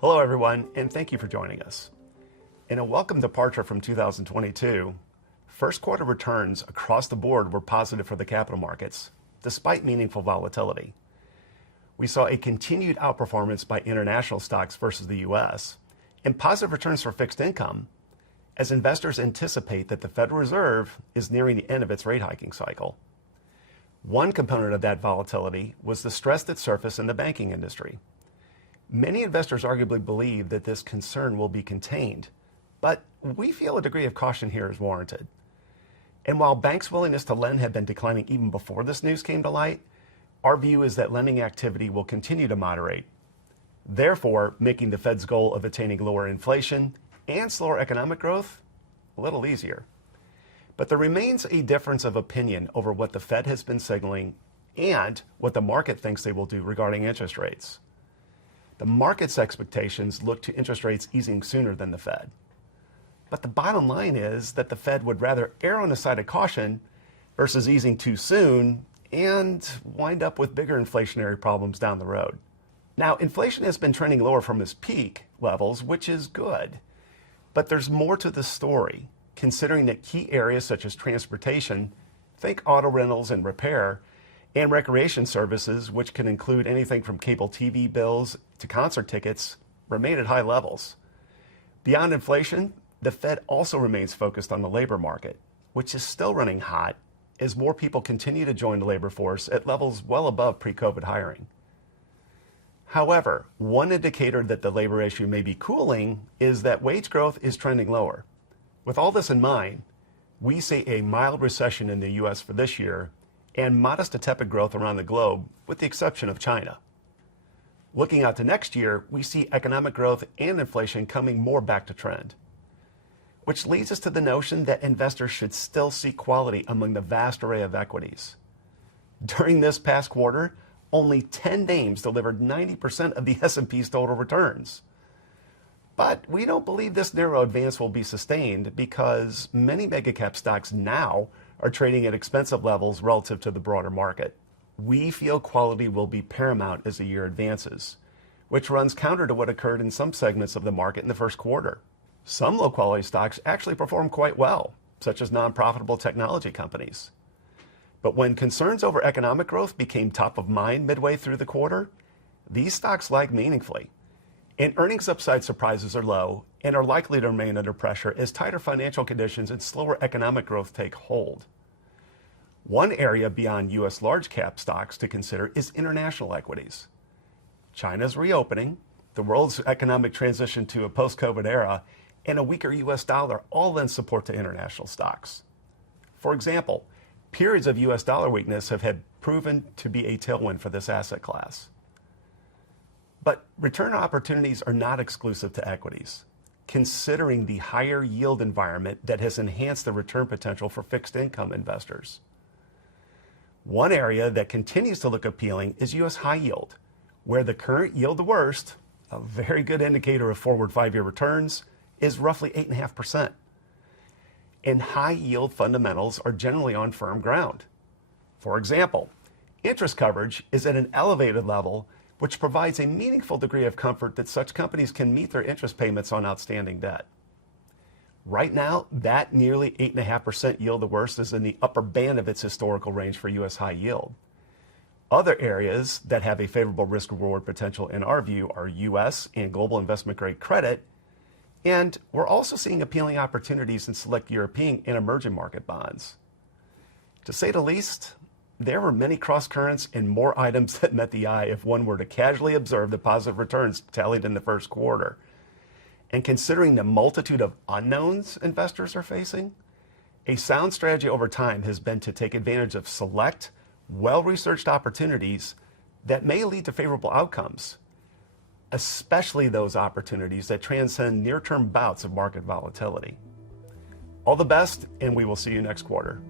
Hello everyone, and thank you for joining us. In a welcome departure from 2022, first quarter returns across the board were positive for the capital markets, despite meaningful volatility. We saw a continued outperformance by international stocks versus the US, and positive returns for fixed income, as investors anticipate that the Federal Reserve is nearing the end of its rate hiking cycle. One component of that volatility was the stress that surfaced in the banking industry. Many investors arguably believe that this concern will be contained, but we feel a degree of caution here is warranted. And while banks' willingness to lend had been declining even before this news came to light, our view is that lending activity will continue to moderate, therefore making the Fed's goal of attaining lower inflation and slower economic growth a little easier. But there remains a difference of opinion over what the Fed has been signaling and what the market thinks they will do regarding interest rates. The market's expectations look to interest rates easing sooner than the Fed. But the bottom line is that the Fed would rather err on the side of caution versus easing too soon and wind up with bigger inflationary problems down the road. Now, inflation has been trending lower from its peak levels, which is good. But there's more to the story, considering that key areas such as transportation, think auto rentals and repair, and recreation services, which can include anything from cable TV bills to concert tickets, remain at high levels. Beyond inflation, the Fed also remains focused on the labor market, which is still running hot as more people continue to join the labor force at levels well above pre-COVID hiring. However, one indicator that the labor issue may be cooling is that wage growth is trending lower. With all this in mind, we see a mild recession in the US for this year and modest to tepid growth around the globe, with the exception of China. Looking out to next year, we see economic growth and inflation coming more back to trend, which leads us to the notion that investors should still seek quality among the vast array of equities. During this past quarter, only 10 names delivered 90% of the S&P's total returns. But we don't believe this narrow advance will be sustained because many mega-cap stocks now are trading at expensive levels relative to the broader market. We feel quality will be paramount as the year advances, which runs counter to what occurred in some segments of the market in the first quarter. Some low-quality stocks actually performed quite well, such as non-profitable technology companies. But when concerns over economic growth became top of mind midway through the quarter, these stocks lagged meaningfully. And earnings upside surprises are low and are likely to remain under pressure as tighter financial conditions and slower economic growth take hold. One area beyond U.S. large cap stocks to consider is international equities. China's reopening, the world's economic transition to a post-COVID era, and a weaker U.S. dollar all lend support to international stocks. For example, periods of U.S. dollar weakness have had proven to be a tailwind for this asset class. But return opportunities are not exclusive to equities, considering the higher yield environment that has enhanced the return potential for fixed income investors. One area that continues to look appealing is U.S. high yield, where the current yield to worst, a very good indicator of forward 5-year returns, is roughly 8.5%. And high yield fundamentals are generally on firm ground. For example, interest coverage is at an elevated level, which provides a meaningful degree of comfort that such companies can meet their interest payments on outstanding debt. Right now, that nearly 8.5% yield to worst is in the upper band of its historical range for U.S. high yield. Other areas that have a favorable risk-reward potential in our view are U.S. and global investment-grade credit, and we're also seeing appealing opportunities in select European and emerging market bonds. To say the least, there were many cross-currents and more items that met the eye if one were to casually observe the positive returns tallied in the first quarter. And considering the multitude of unknowns investors are facing, a sound strategy over time has been to take advantage of select, well-researched opportunities that may lead to favorable outcomes, especially those opportunities that transcend near-term bouts of market volatility. All the best, and we will see you next quarter.